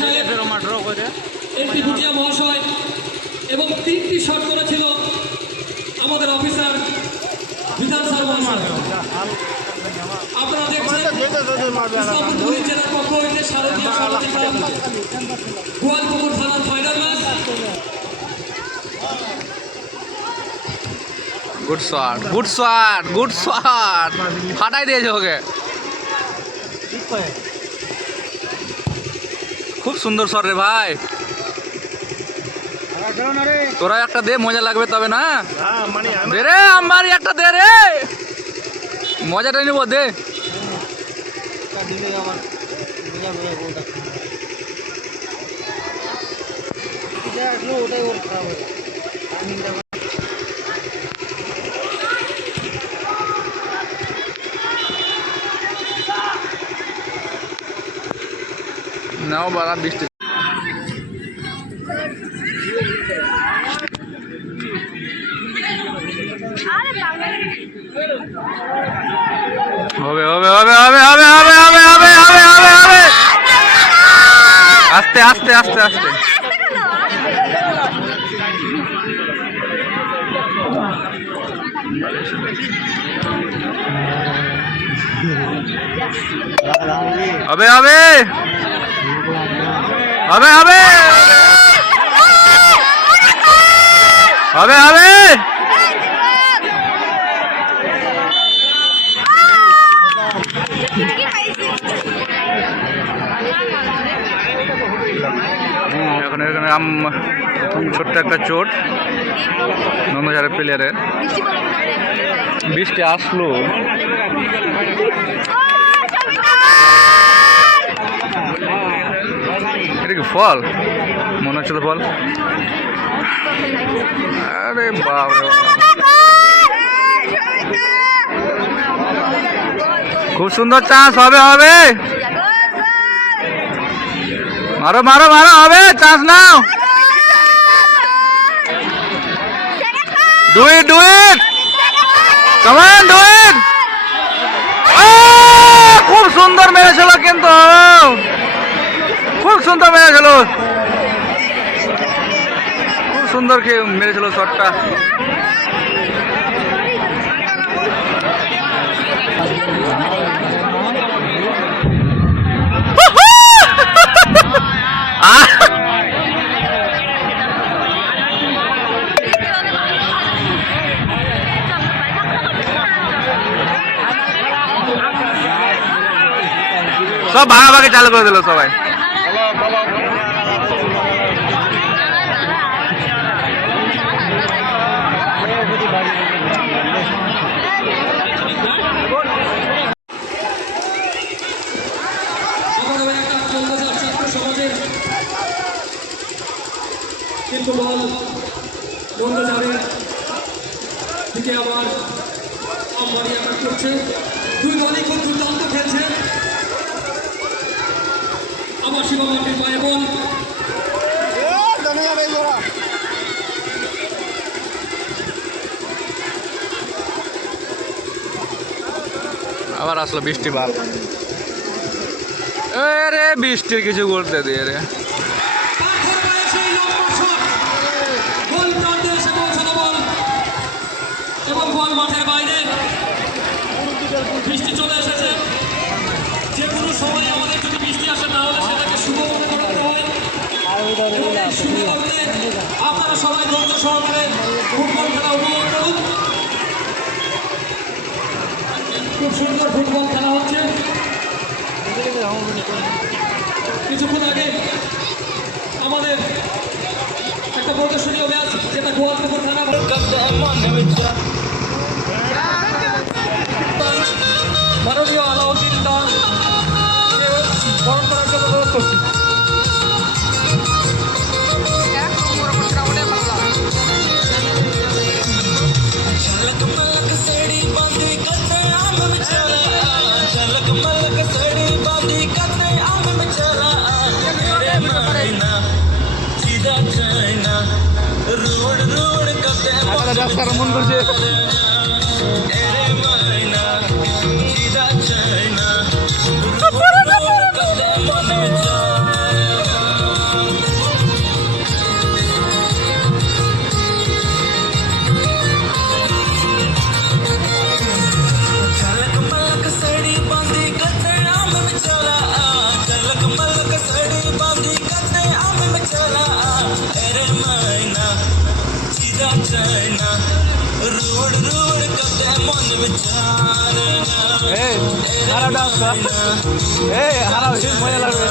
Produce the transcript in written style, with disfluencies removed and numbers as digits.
সাহেব, এমপি ভুটিয়া মহাশয় এবং 3টি শট করেছিল আমাদের অফিসার বিধান স্যার মহাশয়। আপনারা দেখছেন ইসলামপুর জেলার পক্ষ হইতে শারদীয় সমাধিগ্রাম গোয়ালপুকুর থানার final match. Good shot, good shot, good shot, ফাটাই দিয়েছে ওকে। খুব সুন্দর শট রে ভাই, তোরা একটা দে, মজা লাগবে তবে না। দে রে আমারই একটা দে রে, মজাটা নিব দে। নাও বাড়া বৃষ্টি হবে হবে হবে হবে হবে হবে হবে হবে হবে হবে হবে আস্তে আস্তে আস্তে আস্তে। হবে হবে হবে হবে হবে হবে। এখন এখানে ছোট্ট একটা চোট নন্দঝাড়ের প্লেয়ারের। বৃষ্টি আসলো, এটা কি ফল মনে হচ্ছে তো ফল। আরে বাবা, খুব সুন্দর চান্স, হবে হবে, মারো মারো মারো, হবে, চান্স নাও, do it do it, come on do it. খুব সুন্দর মেরেছিল, কিন্তু খুব সুন্দর মেরেছিল, খুব সুন্দর মেরেছিল শটটা। সব ভাগাভাগি চালু করে দিল সবাই। কিন্তু বল নন্দঝাড়ের দিকে আবার আমবাড়ি আঘাত করছে। দুই দলই খুব দুর্দান্ত খেলছে। আবার শিবা মাটির পায়ে বল, আবার আসলো বৃষ্টি বাপ। রে বৃষ্টির কিছু করতে দিয়ে রে, এবং বল মাঠের বাইরে। বৃষ্টি চলে এসেছে, যে কোনো সময় আমাদের যদি বৃষ্টি আসে তাহলে সেটাকে শুভ মনে করতে হয়। আপনারা সবাই ধৈর্য সহকারে ফুটবল খেলা উপভোগ করুন। খুব সুন্দর ফুটবল খেলা হচ্ছে। কিছুক্ষণ আগে আমাদের একটা প্রদর্শনীয় ম্যাচ, যেটা গোয়ালপুকুর থানা মাননীয় আলাউদ্দিন দান বরণ করার জন্য অনুরোধ করছি। মন করছে এই খারাপ ডান্স এই খারাপ মজা লাগবে